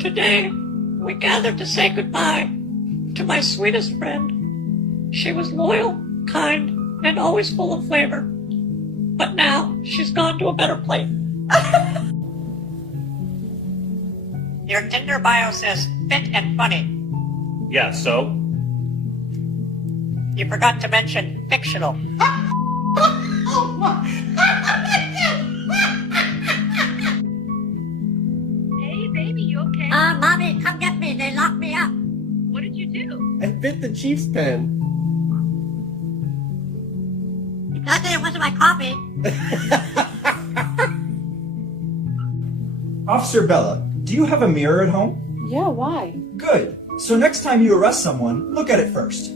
Today, we gathered to say goodbye to my sweetest friend. She was loyal, kind, and always full of flavor. But now, she's gone to a better place. Your Tinder bio says fit and funny. Yeah, so? You forgot to mention fictional. Hey, baby, you okay? Mommy, come get me. They locked me up. What did you do? I fit the Chiefs pen. Nothing, it wasn't my coffee. Officer Bella, do you have a mirror at home? Yeah, why? Good. So next time you arrest someone, look at it first.